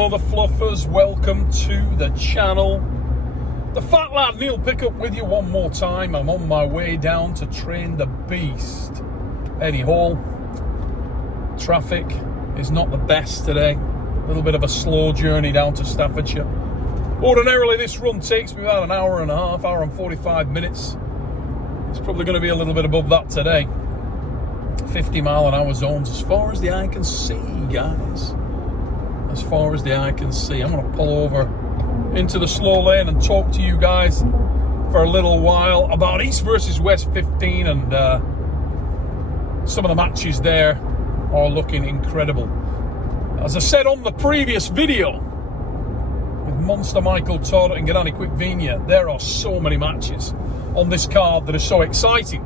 mother fluffers, welcome to the channel. The Fat Lad Neil Pickup with you one more time. I'm on my way down to train the beast, Eddie Hall. Traffic is not the best today. A little bit of a slow journey down to Staffordshire. Ordinarily this run takes me about an hour and a half, hour and 45 minutes. It's probably going to be a little bit above that today. 50-mile-an-hour zones as far as the eye can see, guys. As far as the eye can see. I'm going to pull over into the slow lane and talk to you guys for a little while about East versus West 15, and some of the matches there are looking incredible. As I said on the previous video with Monster Michael Todd and Gennady Quickvinia, there are so many matches on this card that are so exciting.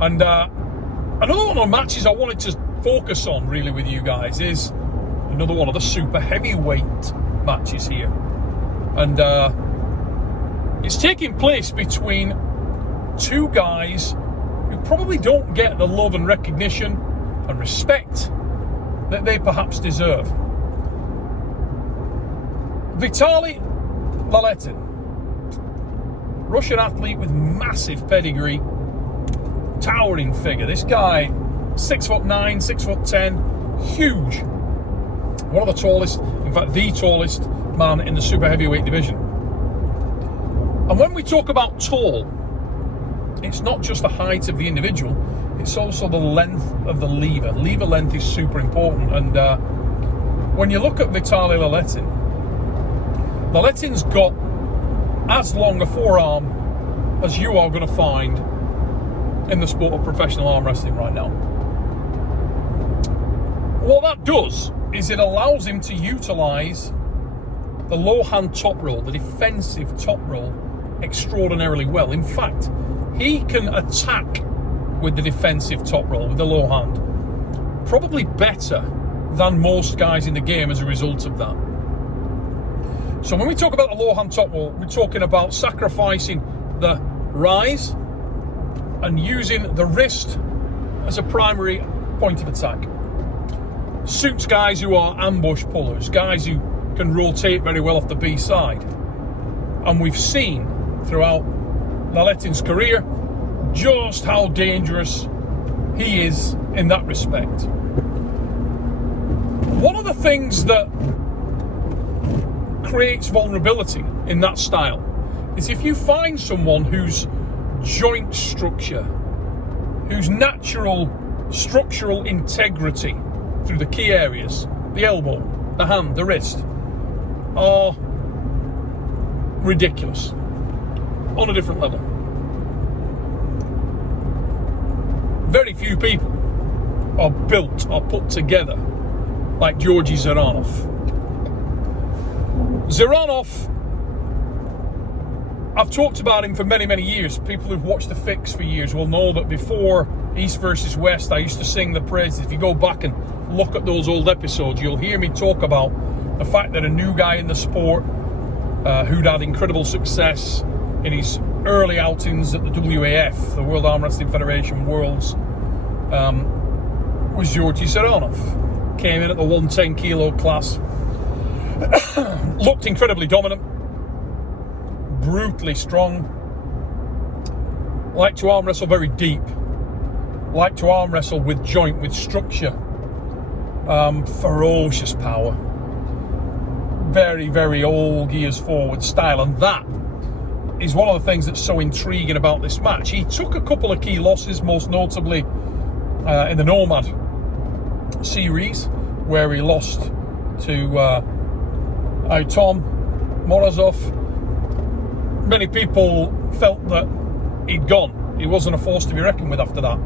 And another one of the matches I wanted to focus on really with you guys is another one of the super heavyweight matches here. And it's taking place between two guys who probably don't get the love and recognition and respect that they perhaps deserve. Vitali Laletin, Russian athlete with massive pedigree, towering figure. This guy, 6'9", 6'10", huge. One of the tallest, in fact, the tallest man in the super heavyweight division. And when we talk about tall, it's not just the height of the individual, it's also the length of the lever. Lever length is super important. And when you look at Vitali Laletin, Laletin's got as long a forearm as you are going to find in the sport of professional arm wrestling right now. What that does is it allows him to utilize the low hand top roll, the defensive top roll, extraordinarily well. In fact, he can attack with the defensive top roll, with the low hand, probably better than most guys in the game as a result of that. So when we talk about the low hand top roll, we're talking about sacrificing the rise and using the wrist as a primary point of attack. Suits guys who are ambush pullers, guys who can rotate very well off the B side. And we've seen throughout Laletin's career just how dangerous he is in that respect. One of the things that creates vulnerability in that style is if you find someone whose joint structure, whose natural structural integrity through the key areas, the elbow, the hand, the wrist, are ridiculous on a different level. Very few people are built or put together like Georgi Tsvetkov. DZERANOV, I've talked about him for many, many years. People who've watched The Fix for years will know that before East versus West, I used to sing the praises. If you go back and look at those old episodes, you'll hear me talk about the fact that a new guy in the sport who'd had incredible success in his early outings at the WAF, the World Arm Wrestling Federation Worlds, was Georgi Tsvetkov. Came in at the 110 kilo class, looked incredibly dominant, brutally strong, liked to arm wrestle very deep, liked to arm wrestle with joint, with structure, ferocious power, very, very old gears forward style. And that is one of the things that's so intriguing about this match. He took a couple of key losses, most notably in the Nomad series, where he lost to Tom Morozov. Many people felt that he'd gone. He wasn't a force to be reckoned with after that.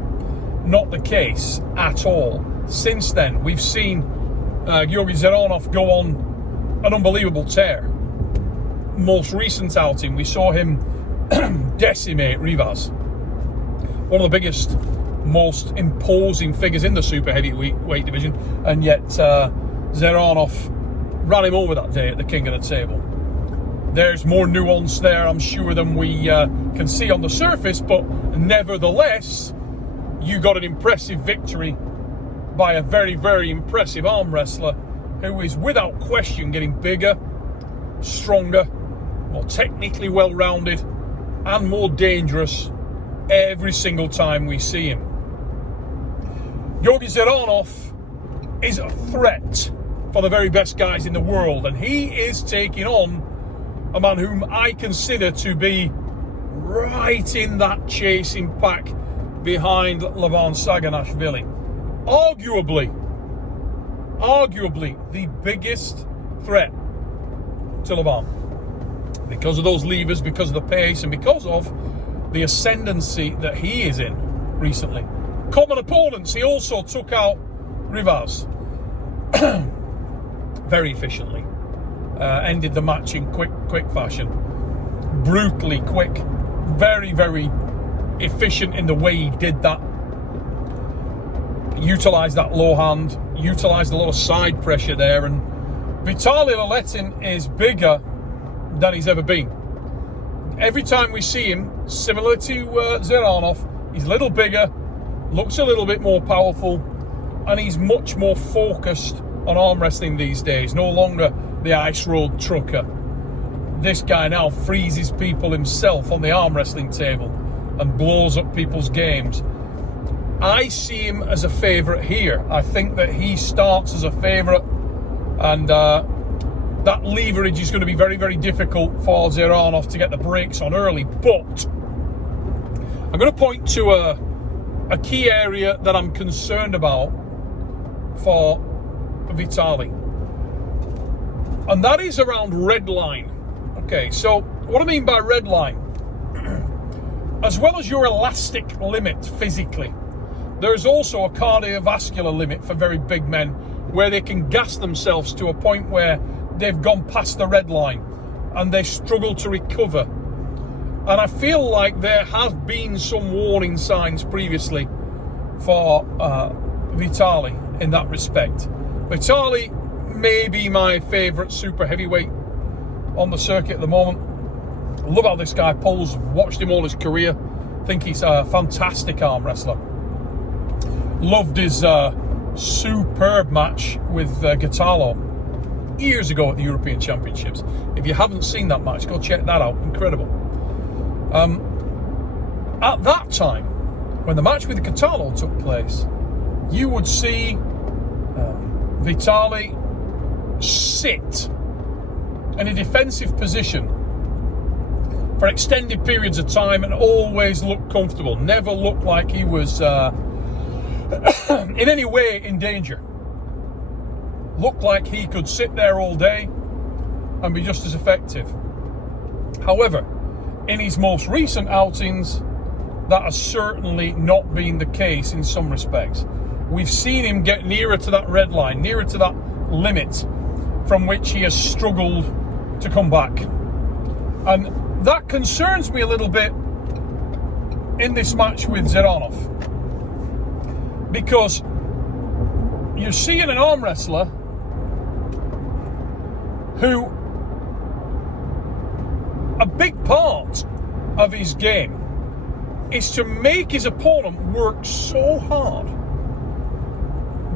Not the case at all. Since then, we've seen Georgi Tsvetkov go on an unbelievable tear. Most recent outing, we saw him decimate Rivas, one of the biggest, most imposing figures in the super heavyweight division, and yet Tsvetkov ran him over that day at the King of the Table. There's more nuance there, I'm sure, than we can see on the surface, but nevertheless, you got an impressive victory by a very, very impressive arm wrestler who is without question getting bigger, stronger, more technically well-rounded, and more dangerous every single time we see him. Georgi Tsvetkov is a threat for the very best guys in the world, and he is taking on a man whom I consider to be right in that chasing pack behind Levan Saganashvili. Arguably the biggest threat to Levan, because of those levers, because of the pace, and because of the ascendancy that he is in recently. Common opponents, he also took out Rivas very efficiently. Ended the match in quick fashion. Brutally quick. Very, very efficient in the way he did that. Utilised that low hand. Utilised a lot of side pressure there. And Vitali Laletin is bigger than he's ever been. Every time we see him, similar to DZERANOV, he's a little bigger, looks a little bit more powerful, and he's much more focused on arm wrestling these days. No longer the ice road trucker. This guy now freezes people himself on the arm wrestling table and blows up people's games. I see him as a favourite here. I think that he starts as a favourite, and that leverage is going to be very, very difficult for DZERANOV to get the brakes on early. But I'm going to point to a key area that I'm concerned about for Vitali, and that is around red line. Okay, so what I mean by red line, as well as your elastic limit physically, there's also a cardiovascular limit for very big men, where they can gas themselves to a point where they've gone past the red line and they struggle to recover. And I feel like there have been some warning signs previously for Vitali in that respect. Vitali may be my favourite super heavyweight on the circuit at the moment. I love how this guy pulls. Watched him all his career. Think he's a fantastic arm wrestler. Loved his superb match with Gatalo years ago at the European Championships. If you haven't seen that match, go check that out. Incredible. At that time, when the match with Gatalo took place, you would see Vitali sit in a defensive position for extended periods of time and always look comfortable. Never looked like he was in any way in danger. Looked like he could sit there all day and be just as effective. However, in his most recent outings, that has certainly not been the case in some respects. We've seen him get nearer to that red line, nearer to that limit from which he has struggled to come back. And that concerns me a little bit in this match with DZERANOV, because you're seeing an arm wrestler who, a big part of his game is to make his opponent work so hard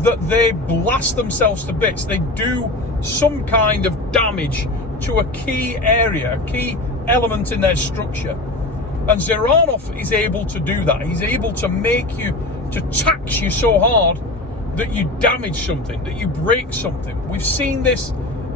that they blast themselves to bits. They do some kind of damage to a key area, a key element in their structure. And DZERANOV is able to do that. He's able to make you, to tax you so hard that you damage something, that you break something. We've seen this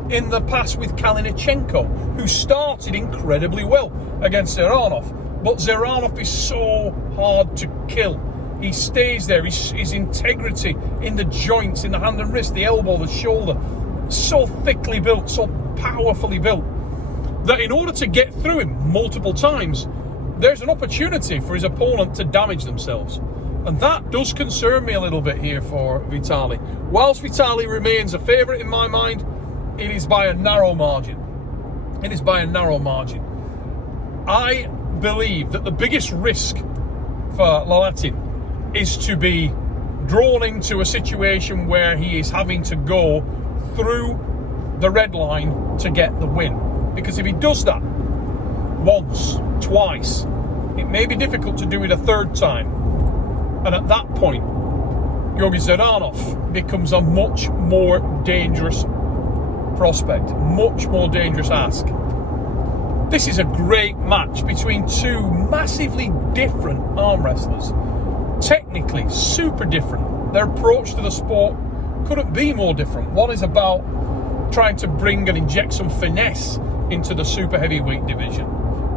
in the past with Kalinichenko, who started incredibly well against DZERANOV, but DZERANOV is so hard to kill. He stays there. His integrity in the joints, in the hand and wrist, the elbow, the shoulder, so thickly built, so powerfully built, that in order to get through him multiple times, there's an opportunity for his opponent to damage themselves. And that does concern me a little bit here for Vitali. Whilst Vitali remains a favourite in my mind, it is by a narrow margin. It is by a narrow margin. I believe that the biggest risk for Laletin is to be drawn into a situation where he is having to go through the red line to get the win. Because if he does that once, twice, it may be difficult to do it a third time. And at that point, Georgi DZERANOV becomes a much more dangerous prospect, much more dangerous ask. This is a great match between two massively different arm wrestlers. Technically, super different. Their approach to the sport couldn't be more different. One is about trying to bring and inject some finesse into the super heavyweight division.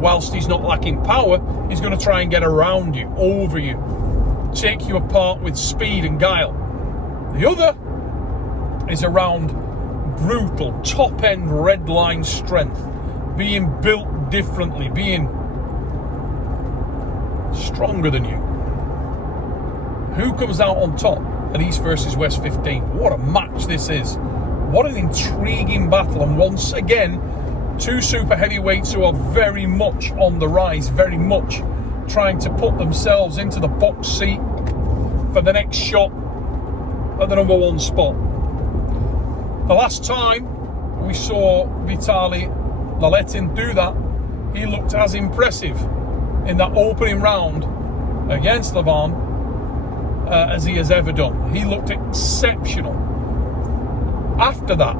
Whilst he's not lacking power, he's going to try and get around you, over you, take you apart with speed and guile. The other is around brutal, top-end red line strength, being built differently, being stronger than you. Who comes out on top at East versus West 15? What a match this is. What an intriguing battle. And once again, two super heavyweights who are very much on the rise, very much trying to put themselves into the box seat for the next shot at the number one spot. The last time we saw Vitali Laletin do that, he looked as impressive in that opening round against Levan as he has ever done. He looked exceptional. After that,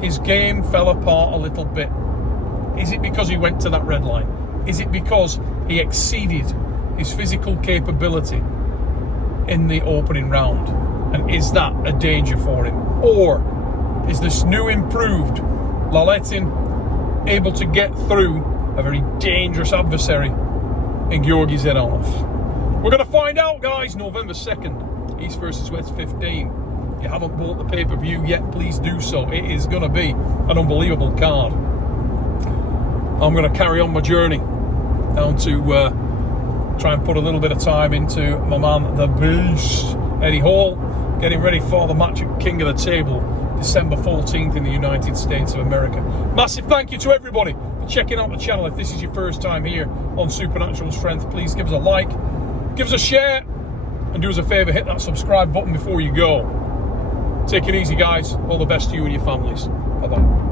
his game fell apart a little bit. Is it because he went to that red line? Is it because he exceeded his physical capability in the opening round? And is that a danger for him? Or is this new improved Laletin able to get through a very dangerous adversary in Georgi Tsvetkov? We're going to find out, guys, November 2nd, East versus West 15. If you haven't bought the pay-per-view yet, please do so. It is going to be an unbelievable card. I'm going to carry on my journey down to try and put a little bit of time into my man, the Beast, Eddie Hall, getting ready for the match at King of the Table, December 14th in the United States of America. Massive thank you to everybody for checking out the channel. If this is your first time here on Supernatural Strength, please give us a like, give us a share, and do us a favour, hit that subscribe button before you go. Take it easy, guys. All the best to you and your families. Bye-bye.